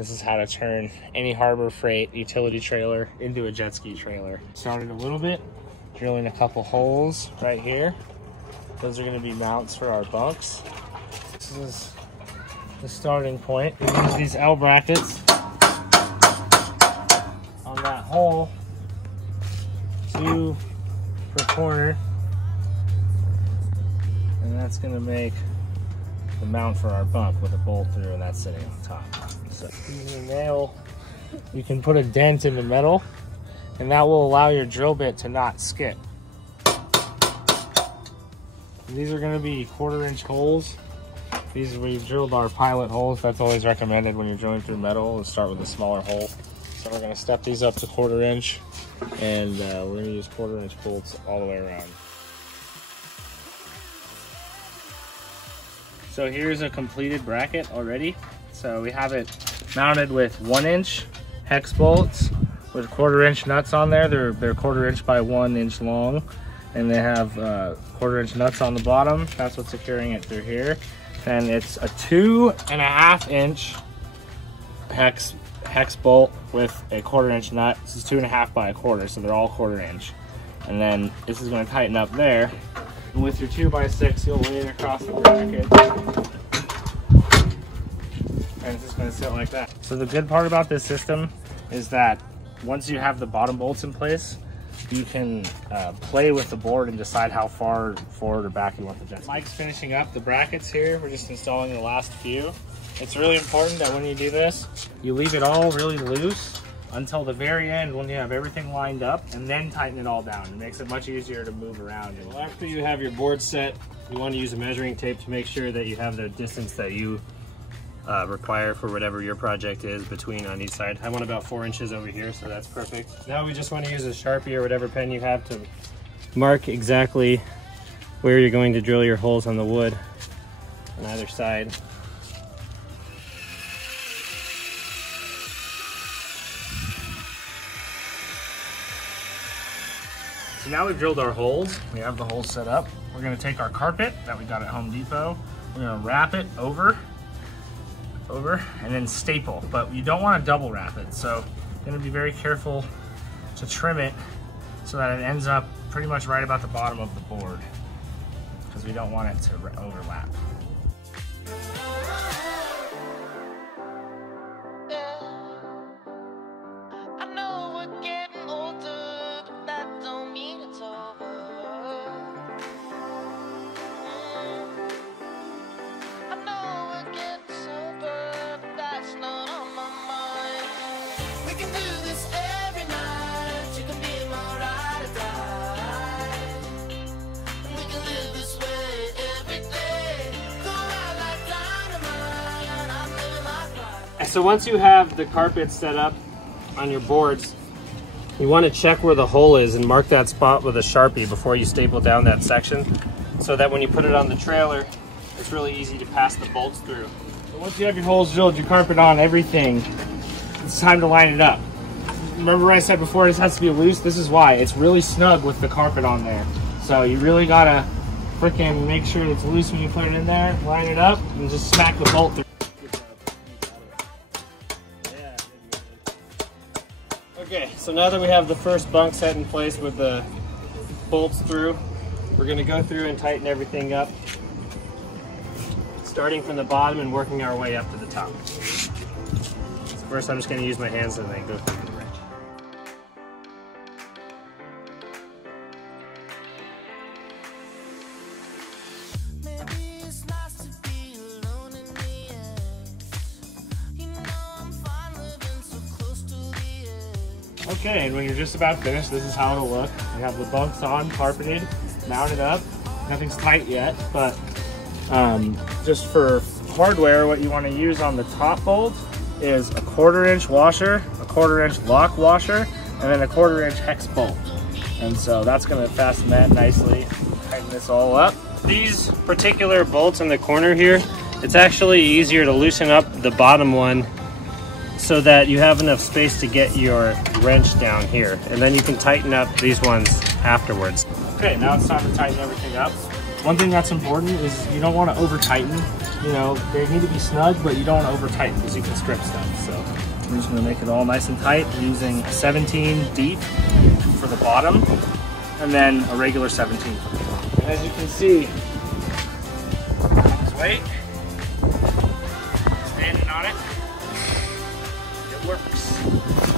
This is how to turn any Harbor Freight utility trailer into a jet ski trailer. Started a little bit, drilling a couple holes right here. Those are gonna be mounts for our bunks. This is the starting point. We use these L brackets on that hole, 2 per corner, and that's gonna make the mount for our bunk with a bolt through, and that's sitting on top. So using a nail, you can put a dent in the metal, and that will allow your drill bit to not skip. And these are gonna be 1/4-inch holes. These are where we've drilled our pilot holes. That's always recommended when you're drilling through metal, is start with a smaller hole. So we're gonna step these up to 1/4-inch, and we're gonna use 1/4-inch bolts all the way around. So here's a completed bracket already. So we have it mounted with 1-inch hex bolts with 1/4-inch nuts on there. They're 1/4-inch by 1 inch long, and they have 1/4-inch nuts on the bottom. That's what's securing it through here. And it's a 2.5-inch hex bolt with a 1/4-inch nut. This is 2.5 by 1/4, so they're all 1/4-inch. And then this is going to tighten up there. And with your 2x6, you'll lay it across the bracket, and it's just going to sit like that. So the good part about this system is that once you have the bottom bolts in place, you can play with the board and decide how far forward or back you want the jet. Mike's finishing up the brackets here. We're just installing the last few. It's really important that when you do this, you leave it all really loose until the very end when you have everything lined up, and then tighten it all down. It makes it much easier to move around. Well, after you have your board set, you want to use a measuring tape to make sure that you have the distance that you require for whatever your project is between on each side. I want about 4 inches over here, so that's perfect. Now we just want to use a Sharpie or whatever pen you have to mark exactly where you're going to drill your holes on the wood on either side. So now we've drilled our holes. We have the holes set up. We're gonna take our carpet that we got at Home Depot. We're gonna wrap it over, and then staple. But you don't wanna double wrap it. So you're gonna be very careful to trim it so that it ends up pretty much right about the bottom of the board, because we don't want it to overlap. So once you have the carpet set up on your boards, you want to check where the hole is and mark that spot with a Sharpie before you staple down that section, so that when you put it on the trailer, it's really easy to pass the bolts through. So once you have your holes drilled, your carpet on, everything, it's time to line it up. Remember I said before this has to be loose? This is why. It's really snug with the carpet on there. So you really gotta freaking make sure it's loose when you put it in there, line it up, and just smack the bolt through. Okay, so now that we have the first bunk set in place with the bolts through, we're going to go through and tighten everything up, starting from the bottom and working our way up to the top. So first I'm just going to use my hands and then go through the wrench. Okay, and when you're just about finished, this is how it'll look. We have the bunks on, carpeted, mounted up. Nothing's tight yet, but just for hardware, what you want to use on the top bolt is a 1/4-inch washer, a 1/4-inch lock washer, and then a 1/4-inch hex bolt. And so that's going to fasten that nicely, tighten this all up. These particular bolts in the corner here, it's actually easier to loosen up the bottom one so that you have enough space to get your wrench down here, and then you can tighten up these ones afterwards. Okay, now it's time to tighten everything up. One thing that's important is you don't want to over tighten. You know, they need to be snug, but you don't want to over tighten because you can strip stuff. So I'm just going to make it all nice and tight using a 17 deep for the bottom and then a regular 17 for the top. And as you can see, this weight, standing on it, it works.